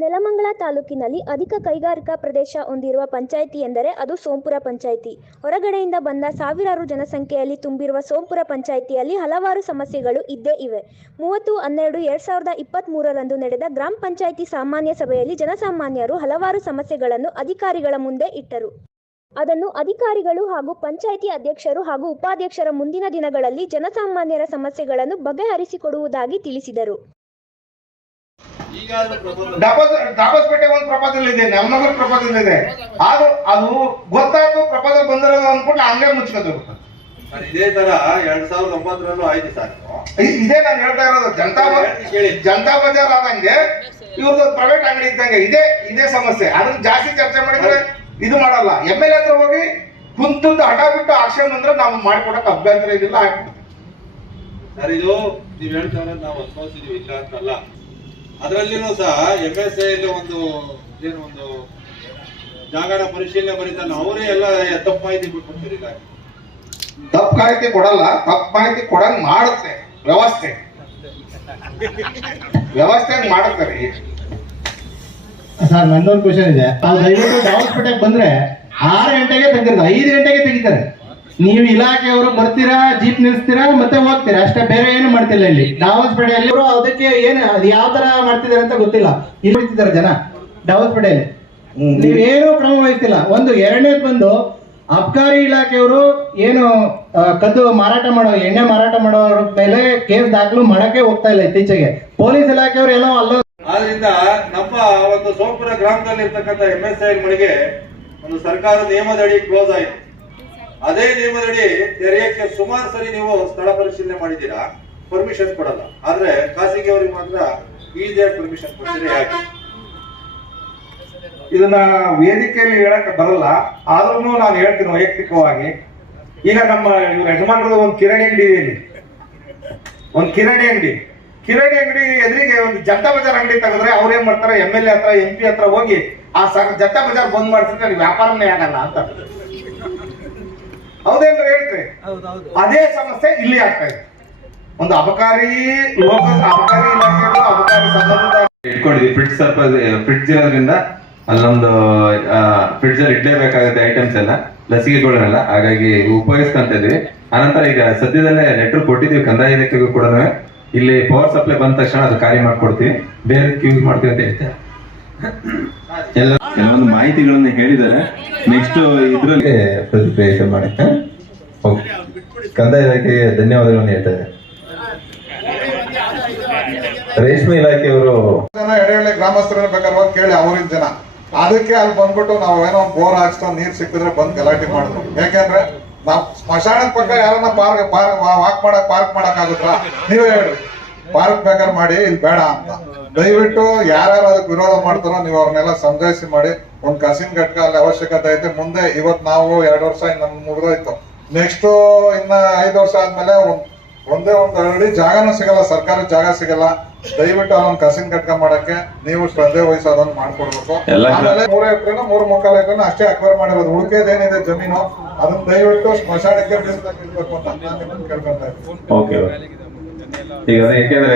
ನೆಲಮಂಗಲ ತಾಲೂಕಿನಲ್ಲಿ ಅಧಿಕ ಕೈಗಾರಿಕಾ ಪ್ರದೇಶ ಹೊಂದಿರುವ ಪಂಚಾಯಿತಿ ಎಂದರೆ ಅದು ಸೋಂಪುರ ಪಂಚಾಯಿತಿ. ಹೊರಗಡೆಯಿಂದ ಬಂದ ಸಾವಿರಾರು ಜನಸಂಖ್ಯೆಯಲ್ಲಿ ತುಂಬಿರುವ ಸೋಂಪುರ ಪಂಚಾಯಿತಿಯಲ್ಲಿ ಹಲವಾರು ಸಮಸ್ಯೆಗಳು ಇದ್ದೇ ಇವೆ. ಮೂವತ್ತು, ಹನ್ನೆರಡು, ಎರಡ್ ಸಾವಿರದ ಇಪ್ಪತ್ತ್ಮೂರರಂದು ನಡೆದ ಗ್ರಾಮ ಪಂಚಾಯಿತಿ ಸಾಮಾನ್ಯ ಸಭೆಯಲ್ಲಿ ಜನಸಾಮಾನ್ಯರು ಹಲವಾರು ಸಮಸ್ಯೆಗಳನ್ನು ಅಧಿಕಾರಿಗಳ ಮುಂದೆ ಇಟ್ಟರು. ಅದನ್ನು ಅಧಿಕಾರಿಗಳು ಹಾಗೂ ಪಂಚಾಯಿತಿ ಅಧ್ಯಕ್ಷರು ಹಾಗೂ ಉಪಾಧ್ಯಕ್ಷರ ಮುಂದಿನ ದಿನಗಳಲ್ಲಿ ಜನಸಾಮಾನ್ಯರ ಸಮಸ್ಯೆಗಳನ್ನು ಬಗೆಹರಿಸಿಕೊಡುವುದಾಗಿ ತಿಳಿಸಿದರು ಈಗ ಅದು ಪ್ರಪೋಸಲ್ ಡಾಬಸ್ ಡಾಬಸ್ಪೇಟೆ ಒಂದು ಪ್ರಪೋಸಲ್ ಇದೆ ನೆಲಮಂಗಲ ಪ್ರಪೋಸಲ್ ಇದೆ ಅದು ಅದು ಗೊತ್ತಾಯ್ತು ಪ್ರಪೋಸಲ್ ಬಂದಿರೋದು ಅನ್ಕೊಂಡು ಹಂಗೆ ಮುಚ್ಕೋದು ಸರ್, ಇದೇ ತರ ಎರಡ್ ಸಾವಿರದ ಒಂಬತ್ತರಲ್ಲೂ ಆಯ್ತು ಸರ್. ಇದೇ ನಾನು ಹೇಳ್ತಾ ಇರೋದು ಜನತಾ. ಜನತಾ ಬಜಾರ್ ಆದಂಗೆ ಇವ್ರದ್ದು ಪ್ರೈವೇಟ್ ಅಂಗಡಿ ಇದ್ದಂಗೆ. ಇದೇ ಇದೇ ಸಮಸ್ಯೆ. ಅದನ್ನ ಜಾಸ್ತಿ ಚರ್ಚೆ ಮಾಡಿದ್ರೆ ಇದು ಮಾಡಲ್ಲ. ಎಂ ಎಲ್ ಹತ್ರ ಹೋಗಿ ಕುಂತದ್ದು ಹಠ ಬಿಟ್ಟು ಆಕ್ಷನ್ ಅಂದ್ರೆ ನಾವು ಮಾಡ್ಕೊಡಕ್ ಅಭ್ಯಂತರ ಇದಿಲ್ಲ. ಸರ್ ಇದು ನೀವ್ ಹೇಳ್ತಾರೆ ನಾವು ಅನುಭವಿಸಿದೀವಿ ಇಲ್ಲ ಅಂತಲ್ಲ. ಅದರಲ್ಲಿನೂ ಸಹ ಎಂ ಎಸ್ ಐ ಒಂದು ಏನು ಒಂದು ಜಾಗರ ಪರಿಶೀಲನೆ ಬರೀತಾನೆ. ಅವರೇ ಎಲ್ಲ ತಪ್ಪು ಮಾಹಿತಿ ಬಿಟ್ಬಿಡ್ತಿರಲಿಲ್ಲ ತಪ್ಪು ಮಾಹಿತಿ ಕೊಡಲ್ಲ ತಪ್ಪು ಮಾಹಿತಿ ಕೊಡಂಗ್ ಮಾಡುತ್ತೆ ವ್ಯವಸ್ಥೆ. ವ್ಯವಸ್ಥೆ ಮಾಡುತ್ತೆ ರೀ ಸರ್ ನಂದೊಂದು ಕ್ವಶನ್ ಇದೆ. ದಯವಿಟ್ಟು ಬಂದ್ರೆ ಆರು ಗಂಟೆಗೆ ತೆಗಿರೋದು ಐದು ಗಂಟೆಗೆ ತೆಗಿತಾರೆ. ನೀವು ಇಲಾಖೆಯವರು ಬರ್ತೀರಾ ಜೀಪ್ ನಿಲ್ಸ್ತೀರಾ ಮತ್ತೆ ಹೋಗ್ತೀರಾ? ಅಷ್ಟೇ ಬೇರೆ ಏನು ಮಾಡ್ತಿಲ್ಲ ಇಲ್ಲಿ. ಡಾವಲ್ಸ್ಪೇಟೆಯಲ್ಲಿ ಅವರು ಅದಕ್ಕೆ ಏನು ಅದು ಯಾವ ತರ ಮಾಡ್ತಿದ್ದಾರೆ ಅಂತ ಗೊತ್ತಿಲ್ಲ. ಇಲ್ಲಿ ಬಿಡ್ತಿದ್ದಾರೆ ಜನ. ಡಾವಸ್ಪೇಡೆಯಲ್ಲಿ ನೀವು ಏನು ಕ್ರಮ ವಹಿಸ್ತಿಲ್ಲ. ಒಂದು ಎರಡನೇದು ಬಂದು ಅಬ್ಕಾರಿ ಇಲಾಖೆಯವರು ಏನು ಕದ್ದು ಮಾರಾಟ ಮಾಡೋ ಎಣ್ಣೆ ಮಾರಾಟ ಮಾಡೋರ ಮೇಲೆ ಕೇಸ್ ದಾಖಲು ಮಾಡಕ್ಕೆ ಹೋಗ್ತಾ ಇಲ್ಲ ಇತ್ತೀಚೆಗೆ. ಪೊಲೀಸ್ ಇಲಾಖೆಯವರು ಏನೋ ಅಲ್ಲ ಆದ್ರಿಂದ ನಮ್ಮ ಒಂದು ಸೋಪುರ ಗ್ರಾಮದಲ್ಲಿ ಇರ್ತಕ್ಕಂಥ ಎಂ ಎಸ್ ಐ ಮಳಿಗೆ ಒಂದು ಸರ್ಕಾರ ನಿಯಮದಡಿ ಕ್ಲೋಸ್ ಆಯಿತು. ಅದೇ ನಿಯಮದಡಿ ತೆರೆಯಕ್ಕೆ ಸುಮಾರು ಸರಿ ನೀವು ಸ್ಥಳ ಪರಿಶೀಲನೆ ಮಾಡಿದ್ದೀರಾ? ಪರ್ಮಿಷನ್ ಕೊಡಲ್ಲ. ಆದ್ರೆ ಖಾಸಗಿ ಅವರಿಗೆ ಮಾತ್ರ ಈಸಿಯಾಗಿ ಪರ್ಮಿಷನ್ ಕೊಡ್ತೀರಿ ಯಾಕೆ ಇದನ್ನ ವೇದಿಕೆಯಲ್ಲಿ ಹೇಳಕ್ ಬರಲ್ಲ. ಆದ್ರೂ ನಾನು ಹೇಳ್ತೀನಿ ವೈಯಕ್ತಿಕವಾಗಿ. ಈಗ ನಮ್ಮ ಇವ್ರ ಯಜಮಾನರು ಒಂದು ಕಿರಾಣಿ ಅಂಗಡಿ ಇದೆ ಒಂದು ಕಿರಾಣಿ ಅಂಗಡಿ. ಕಿರಾಣಿ ಅಂಗಡಿ ಎದುರಿಗೆ ಒಂದು ಜನತಾ ಬಜಾರ್ ಅಂಗಡಿ ತೆಗೆದ್ರೆ ಅವ್ರು ಏನ್ ಮಾಡ್ತಾರೆ? ಎಂ ಎಲ್ ಎ ಹತ್ರ ಎಂ ಪಿ ಹತ್ರ ಹೋಗಿ ಆ ಜಟ್ಟ ಬಜಾರ್ ಬಂದ್ ಮಾಡ್ಸಿದ್ರೆ ವ್ಯಾಪಾರನೇ ಆಗಲ್ಲ ಅಂತ. ಹೌದೇನ್ರಿ ಹೇಳ್ರಿ ಅದೇ ಸಮಸ್ಯೆ ಇಲ್ಲಿ ಆಗ್ತಾ ಇದೆ. ಒಂದು ಅಬಕಾರಿ ಲೋಕ ಅಬಕಾರಿ ಇಲಾಖೆಗಳು ಅಬಕಾರಿ ಸಂಬಂಧ ಇಟ್ಕೊಂಡಿದ್ವಿ ಫ್ರಿಡ್ಜ್ ಸ್ವಲ್ಪ ಫ್ರಿಡ್ಜ್ ಇರೋದ್ರಿಂದ ಅಲ್ಲೊಂದು ಫ್ರಿಡ್ಜ್ ಅಲ್ಲಿ ಇಡ್ಲೇಬೇಕಾಗುತ್ತೆ ಐಟಮ್ಸ್ ಎಲ್ಲ. ಲಸಿಕೆಗಳನ್ನೆಲ್ಲ ಹಾಗಾಗಿ ಉಪಯೋಗಿಸ್ಕೊಂತ ಇದ್ವಿ ಅನಂತರ ಈಗ ಸದ್ಯದಲ್ಲೇ ಲೆಟರ್ ಕೊಟ್ಟಿದ್ದೀವಿ. ಕಂದಾಯ ಇಲಾಖೆಗೂ ಕೂಡ. ಇಲ್ಲಿ ಪವರ್ ಸಪ್ಲೈ ಬಂದ ತಕ್ಷಣ ಅದು ಕಾರ್ಯ ಮಾಡ್ಕೊಡ್ತೀವಿ. ಬೇರೆ ಯೂಸ್ ಮಾಡ್ತೀವಿ ಅಂತ ಹೇಳ್ತಾರೆ. ಎಲ್ಲ ಕೆಲವೊಂದು ಮಾಹಿತಿಗಳನ್ನ ಹೇಳಿದ್ದಾರೆ. ನೆಕ್ಸ್ಟ್ ಇದ್ರಲ್ಲಿ ಪ್ರತಿಕ್ರಿಯೆ ಮಾಡಕ್ಕೆ ಹೋಗಿ ಕಂದಾಯ ಇಲಾಖೆಗೆ ಧನ್ಯವಾದಗಳನ್ನು ಹೇಳ್ತಾರೆ ರೇಷ್ಮೆ ಇಲಾಖೆಯವರು ಜನ ಎಡೆಹಳ್ಳಿ ಗ್ರಾಮಸ್ಥರನ್ನ ಬೇಕಾದ್ರೆ ಕೇಳಿ ಅವ್ರಿನ ಜನ. ಅದಕ್ಕೆ ಅಲ್ಲಿ ಬಂದ್ಬಿಟ್ಟು ನಾವು ಏನೋ ಬೋರ್ ಹಾಕ್ಸ್ತಾ ನೀರ್ ಸಿಕ್ಕಿದ್ರೆ ಬಂದ್ ಗಲಾಟೆ ಮಾಡಿದ್ರು. ಯಾಕೆಂದ್ರೆ ನಾವು ಸ್ಮಶಾನದ ಪಕ್ಕ ಯಾರನ್ನ ಪಾರ್ಕ್ ಪಾರ್ಕ್ ವಾಕ್ ಮಾಡಕ್ ಪಾರ್ಕ್ ಮಾಡಕ್ ಆಗುತ್ತಾ? ನೀವೇ ಹೇಳ್ರಿ. ಪಾರ್ಕ್ ಬೇಕಾದ್ರೆ ಮಾಡಿ ಇಲ್ಲಿ ಬೇಡ ಅಂತ. ದಯವಿಟ್ಟು ಯಾರ್ಯಾರು ಅದಕ್ಕೆ ವಿರೋಧ ಮಾಡ್ತಾರೋ ನೀವು ಅವ್ರನ್ನೆಲ್ಲ ಸಮಜಾಯಿಸಿ ಮಾಡಿ ಒಂದ್ ಕಸಿನ್ ಘಟಕ ಅಲ್ಲಿ ಅವಶ್ಯಕತೆ ಐತೆ ಮುಂದೆ ಇವತ್ ನಾವು ಎರಡು ವರ್ಷ ಇನ್ನು ಮುಗಿದೋಯ್ತು. ನೆಕ್ಸ್ಟ್ ಇನ್ನ ಐದು ವರ್ಷ ಆದ್ಮೇಲೆ ಒಂದೇ ಒಂದು ಅಡಿ ಜಾಗನೂ ಸಿಗಲ್ಲ ಸರ್ಕಾರಿ ಜಾಗ ಸಿಗಲ್ಲ. ದಯವಿಟ್ಟು ಅದೊಂದು ಕಸಿನ್ ಘಟಕ ಮಾಡಕ್ಕೆ ನೀವು ಶ್ರದ್ಧೆ ವಹಿಸಿ ಅದನ್ನ ಮಾಡ್ಕೊಡ್ಬೇಕು ಆಮೇಲೆ ಮೂರು ಎಕರೆನ ಮೂರು ಮುಕ್ಕಾಲು ಎಕರೆನ ಅಷ್ಟೇ ಅಕ್ವೈರ್ ಮಾಡಿರೋದು. ಏನಿದೆ ಜಮೀನು ಅದನ್ನ ದಯವಿಟ್ಟು ಸ್ಮಶಾನಕ್ಕೆ ಮೀಸಲಾಗಿರ್ಬೇಕು ಅಂತ ನಾನು ಕೇಳ್ಕೊಂತ ಇದ್ದೀನಿ. ಓಕೆ ಈಗ ಯಾಕೆಂದ್ರೆ